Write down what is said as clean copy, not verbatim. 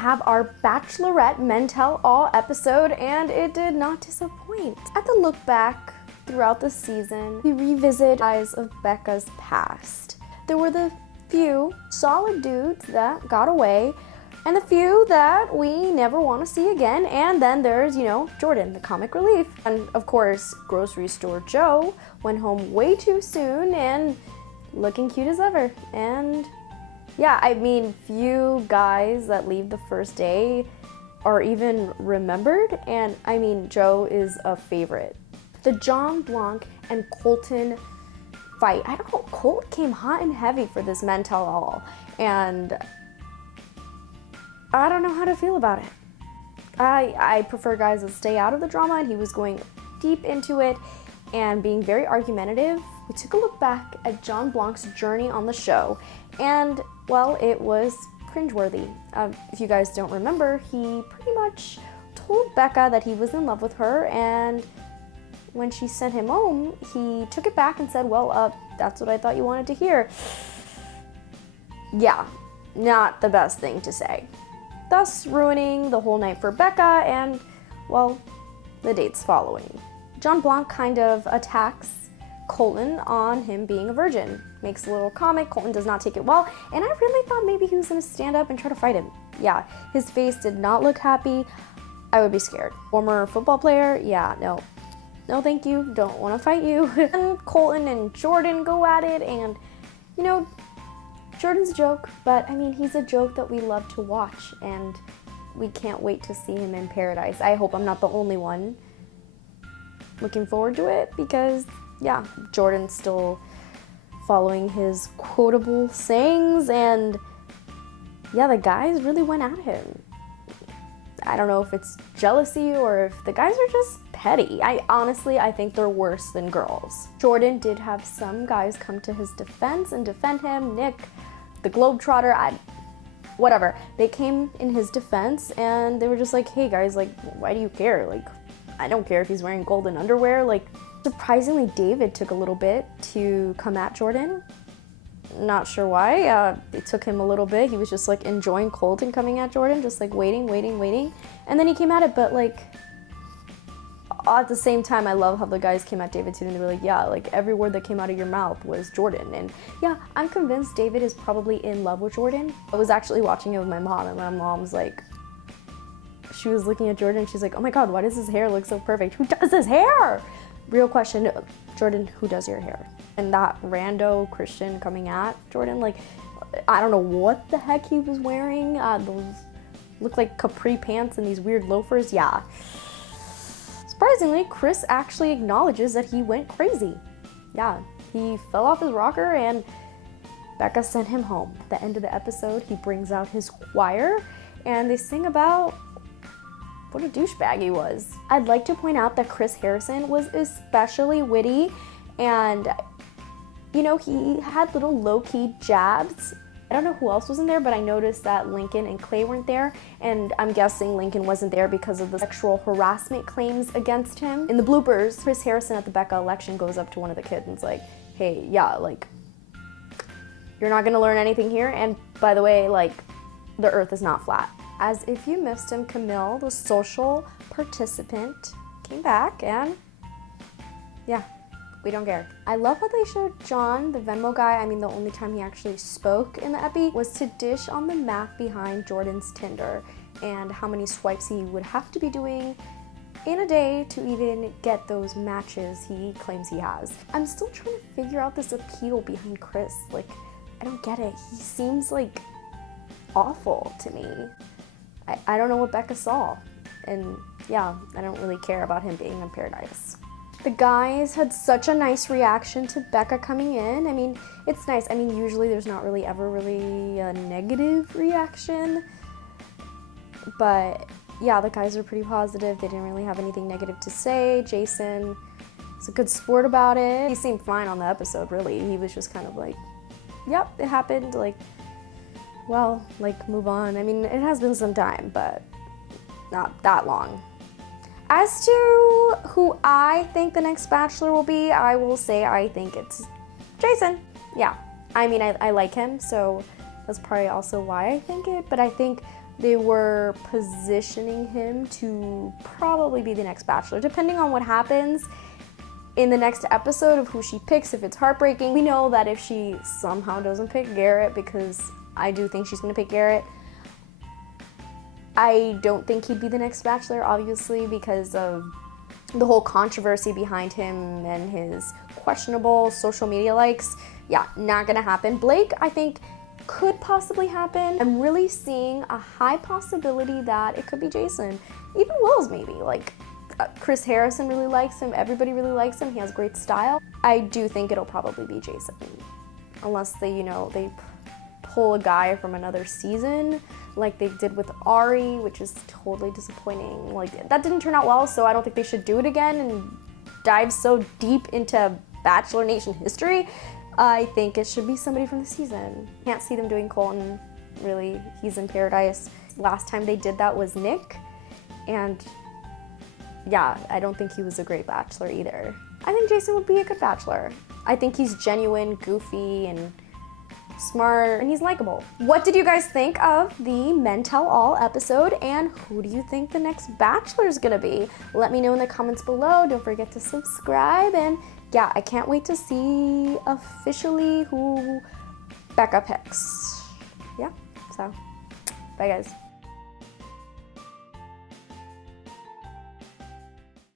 have our Bachelorette Men Tell All episode, and it did not disappoint. At the look back throughout the season, we revisit eyes of Becca's past. There were the few solid dudes that got away, and the few that we never want to see again, and then there's, Jordan, the comic relief. And of course, grocery store Joe went home way too soon and looking cute as ever. And yeah, I mean, few guys that leave the first day are even remembered, and I mean, Joe is a favorite. The John Blanc and Colton fight, I don't know, Colt came hot and heavy for this Men Tell All, and I don't know how to feel about it. I prefer guys that stay out of the drama, and he was going deep into it and being very argumentative. We took a look back at John Blanc's journey on the show, and well, it was cringeworthy. If you guys don't remember, he pretty much told Becca that he was in love with her, and when she sent him home, he took it back and said, well, that's what I thought you wanted to hear. Yeah, not the best thing to say. Thus ruining the whole night for Becca and, well, the dates following. John Blanc kind of attacks Colton on him being a virgin. Makes a little comic, Colton does not take it well, and I really thought maybe he was gonna stand up and try to fight him. Yeah, his face did not look happy. I would be scared. Former football player, yeah, no thank you, don't wanna fight you. And Colton and Jordan go at it, and Jordan's a joke, but I mean, he's a joke that we love to watch, and we can't wait to see him in paradise. I hope I'm not the only one looking forward to it, because yeah, Jordan's still following his quotable sayings, and yeah, the guys really went at him. I don't know if it's jealousy or if the guys are just petty. I think they're worse than girls. Jordan did have some guys come to his defense and defend him. Nick, the Globetrotter, whatever. They came in his defense, and they were just like, hey guys, like, why do you care? Like, I don't care if he's wearing golden underwear. Like, surprisingly, David took a little bit to come at Jordan. Not sure why. It took him a little bit. He was just like enjoying Colton coming at Jordan, just like waiting. And then he came at it, but like at the same time, I love how the guys came at David too, and they were like, yeah, like every word that came out of your mouth was Jordan. And yeah, I'm convinced David is probably in love with Jordan. I was actually watching it with my mom, and my mom's like, she was looking at Jordan, and she's like, oh my God, why does his hair look so perfect? Who does his hair? Real question, Jordan, who does your hair? And that rando Christian coming at Jordan, like, I don't know what the heck he was wearing. Those look like capri pants and these weird loafers, yeah. Surprisingly, Chris actually acknowledges that he went crazy. Yeah, he fell off his rocker, and Becca sent him home. At the end of the episode, he brings out his choir, and they sing about what a douchebag he was. I'd like to point out that Chris Harrison was especially witty, and he had little low-key jabs. I don't know who else was in there, but I noticed that Lincoln and Clay weren't there, and I'm guessing Lincoln wasn't there because of the sexual harassment claims against him. In the bloopers, Chris Harrison at the Becca election goes up to one of the kids and is like, hey, yeah, like, you're not gonna learn anything here, and by the way, like, the earth is not flat. As if you missed him, Camille, the social participant, came back, and yeah, we don't care. I love how they showed John, the Venmo guy. I mean, the only time he actually spoke in the epi was to dish on the math behind Jordan's Tinder and how many swipes he would have to be doing in a day to even get those matches he claims he has. I'm still trying to figure out this appeal behind Chris. Like, I don't get it. He seems like awful to me. I don't know what Becca saw, and yeah, I don't really care about him being in paradise. The guys had such a nice reaction to Becca coming in. I mean, it's nice. I mean, usually there's not really ever a negative reaction, but yeah, the guys are pretty positive. They didn't really have anything negative to say. Jason was a good sport about it. He seemed fine on the episode, really. He was just kind of like, yep, it happened, like, well, like, move on. I mean, it has been some time, but not that long. As to who I think the next Bachelor will be, I will say I think it's Jason. Yeah, I mean, I like him, so that's probably also why I think it, but I think they were positioning him to probably be the next Bachelor, depending on what happens in the next episode of who she picks. If it's heartbreaking, we know that if she somehow doesn't pick Garrett, because I do think she's gonna pick Garrett, I don't think he'd be the next Bachelor, obviously, because of the whole controversy behind him and his questionable social media likes. Yeah, not gonna happen. Blake, I think, could possibly happen. I'm really seeing a high possibility that it could be Jason. Even Will's maybe. Like, Chris Harrison really likes him. Everybody really likes him. He has great style. I do think it'll probably be Jason. Unless they, you know, they pull a guy from another season like they did with Ari, which is totally disappointing. Like, that didn't turn out well, so I don't think they should do it again and dive so deep into Bachelor Nation history. I think it should be somebody from the season. Can't see them doing Colton, really. He's in paradise. Last time they did that was Nick, and yeah, I don't think he was a great Bachelor either. I think Jason would be a good Bachelor. I think he's genuine, goofy, and smart, and he's likable. What did you guys think of the Men Tell All episode, and who do you think the next Bachelor is gonna be? Let me know in the comments below. Don't forget to subscribe, and yeah, I can't wait to see officially who Becca picks. Yeah, so bye guys.